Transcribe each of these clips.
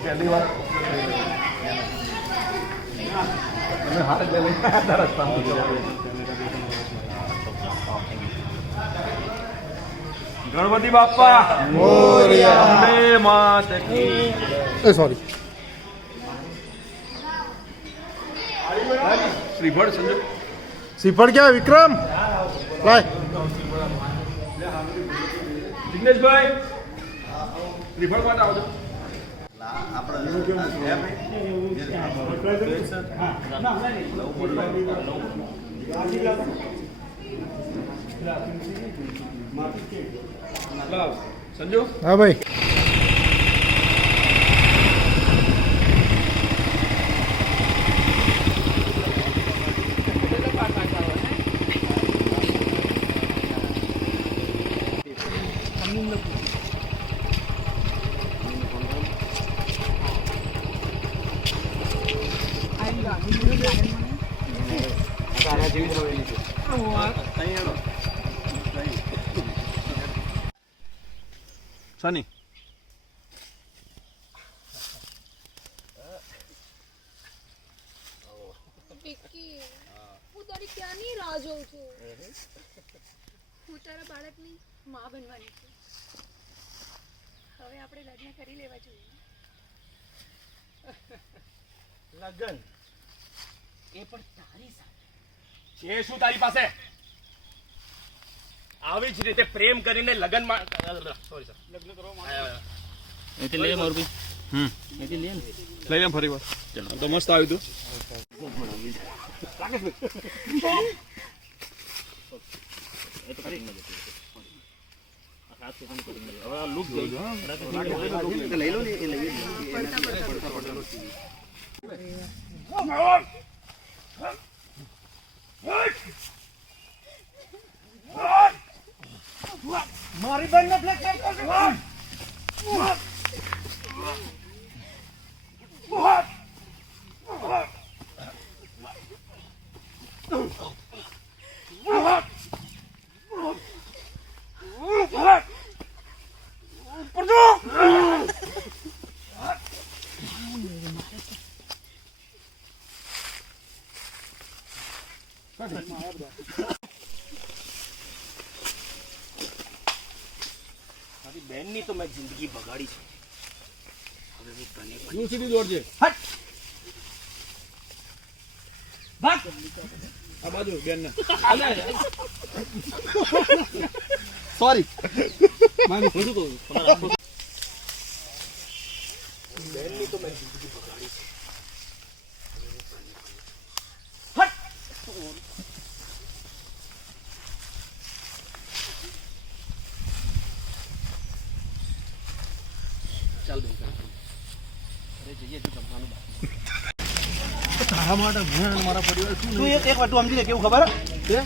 પહેલી વાર તમે હાથ જ લઈ ગણપતિ બાપ્પા મોરયા માત કી સોરી શ્રીફળ સંજય શ્રીફળ ક્યાં વિક્રમ લાય જિગ્નેશભાઈ શ્રીફળ માટે આવજો સંજુ હા ભાઈ સની વિક્કી હું તારી ક્યાંની રાહ જોઉં છું હું તારા બાળકની માં બનવાની છું હવે આપણે લગ્ન કરી લેવા જોઈએ લગન એ પણ તારી સાથે છે શું તારી પાસે આવી જ રીતે પ્રેમ કરીને લગન માં સોરી સર લગ્ન કરવા એથી લે મોરબી એથી લે લઈ લેમ ફરી વાર ચલો તો મસ્ત આવ્યું તું એ તો કરી હવે લુક જોજો લઈ લો ને એ લઈ મારી બેન ને બ્લેક મેલ કરજો મારી બેનની તો મેં જિંદગી બગાડી છે હવે હું તને તું સીધી દોડજે હટ ભાગ આ બાજુ બેન ને સોરી મારી ખોટું કહું બેનની તો મેં જિંદગી બગાડી છે હટ ચાલ બેન અરે જઈએ તું જમવાનું તારા માટે ભણ મારા પરિવાર શું તું એક વાતું સમજી લે કેવું ખબર હે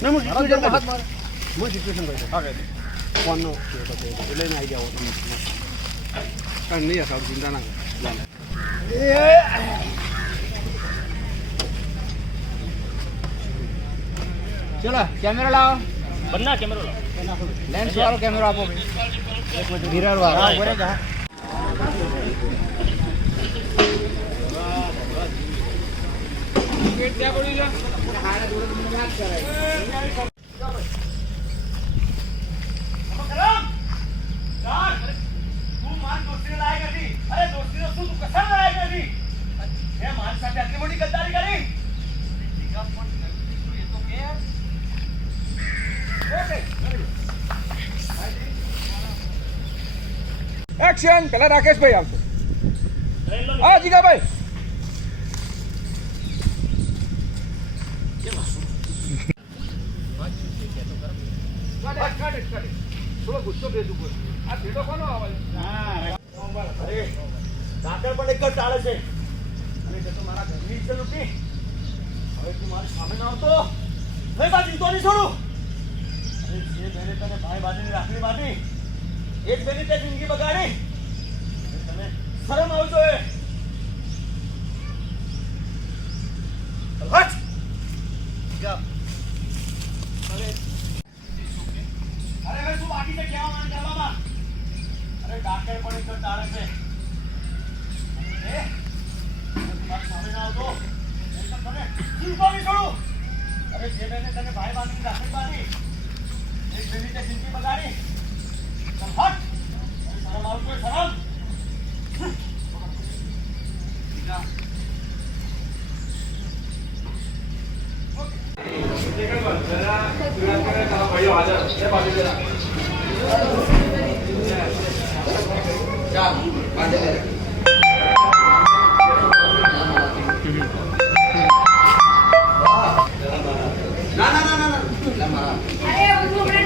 ના હું સિચ્યુએશન હાથ મારે હું સિચ્યુએશન કહી હા કહી દે ફોનનો એટલે લઈને આવી જાઓ તમે કાંઈ નહીં સારું ચિંતા ના ચલો કેમેરા લાવો બંના કેમેરો લાવ લેન્સ વાળો કેમેરો આપો મિરર વાળો બરાબર ત્યાં પડી જા હાડા જોડે મને વાત કરાય તું માર દોસ્તીને લાયક હતી અરે દોસ્તીનો શું તું કસા લાયક હતી હે મારી સાથે આટલી મોટી ગદ્દારી કરી દીકરા પણ તું એ તો કે ઓકે એક્શન પેલા રાકેશભાઈ આવતો હા જીગાભાઈ થોડો ગુસ્સો ભેજું બોલ આ ભેટો કોનો આવે અરે દાદર પણ એક જ ચાલે છે અને તે તો મારા ઘરની ઇજ્જત લૂટી હવે તું મારી સામે ના આવતો નહીં બાજી તો નહીં છોડું અરે જે બેને તને ભાઈ બાજુની રાખડી બાંધી એ જ બેની તે જિંદગી બગાડી તમે શરમ આવજો એ હટ ગપ અરે મેં શું બાકી છે કહેવામાં અરે ડાકર પણ એક તારે છે જીવતો નહીં છોડું. અરે જે બેને તને ભાઈ બાંધીને રાખડી બાંધી, એક બેની તે જિંદગી બગાડી. ચાલ હટ. અરે શરમ આવતું હોય, શરમ. ભાઈઓ હાજર એ બાજુ જરા. ના ના ના ના ના. અરે બધું હમણાં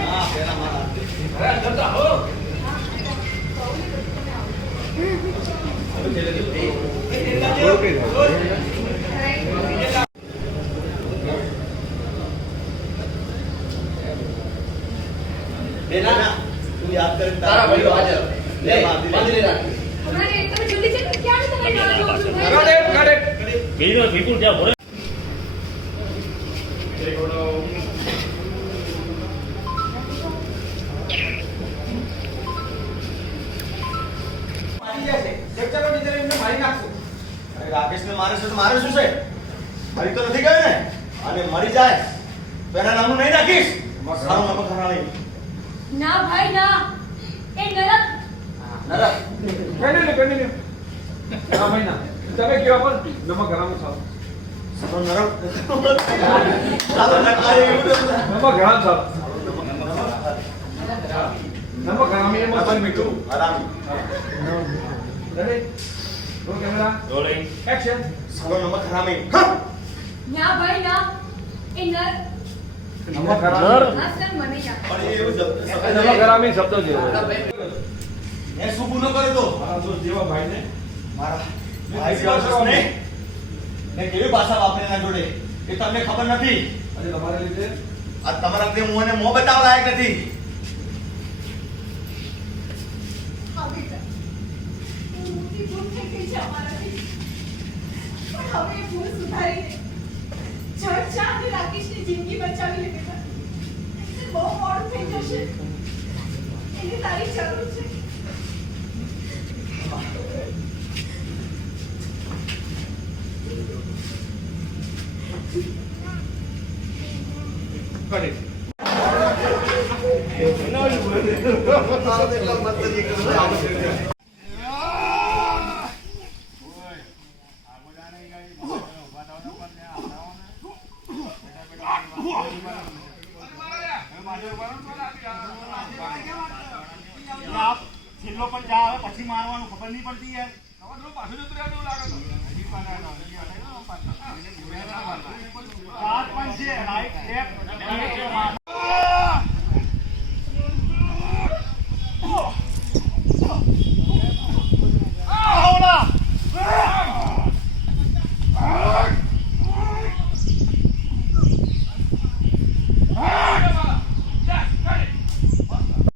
ના ના તું યાદ કર તારા ભાઈઓ હાજર લે બાંધી લે રાખી. અરે તમે જલ્દી જલ્દી ક્યાં તમારી રાહ જોઉં છું ભાઈ? મારી જાય છે. એક ચાલો બીજાને એમને મારી નાખશું. અરે રાકેશને મારે છે તો મારે શું છે? મરી તો નથી ગયો ને. અને મરી જાય તો એના નામનું નહીં રાખીશ. સારું નમક હરાણી. ના ભાઈ ના, એ નરક. નરક. કંઈ હા ભાઈ ના તમે કેવા પણ નમક ગરમ સારું. સારો નરક. સારો નરક આવે એવું નથી. નમક ગરમ સારું. નમક ગરમ એ મસ્ત મીઠું. હરામી. Ready roll camera rolling action. સારો નમક હરામી. ના ભાઈ ના, એ નર. નમક ગરમ હા સર મને યાદ. પણ એ એવું નમક ગરમ એ શબ્દ જેવો મેં શું ગુનો કર્યો તો? મારા દોસ્ત જેવા ભાઈને મારા ભાઈ જેવા દોસ્તને મેં કેવી ભાષા વાપરી એના જોડે એ તમને ખબર નથી. આજે તમારા લીધે આ તમારા લીધે હું એને મોં બતાવવા લાયક નથી. હા બેટા, એ મોટી ભૂલ થઈ ગઈ છે અમારાથી. પણ હવે એ ભૂલ સુધારીને ચર્ચા અને રાકેશની જિંદગી બચાવી લે બેટા. એટલે બહુ મોડું થઈ જશે. એને તારી જરૂર છે. કરી છેલ્લો પણ જા આવે પછી મારવાનું ખબર નહીં પડતી યાર. પાછું જતું રહેવાનું લાગે તો 7 પણ છે રાઈટ લેફ્ટ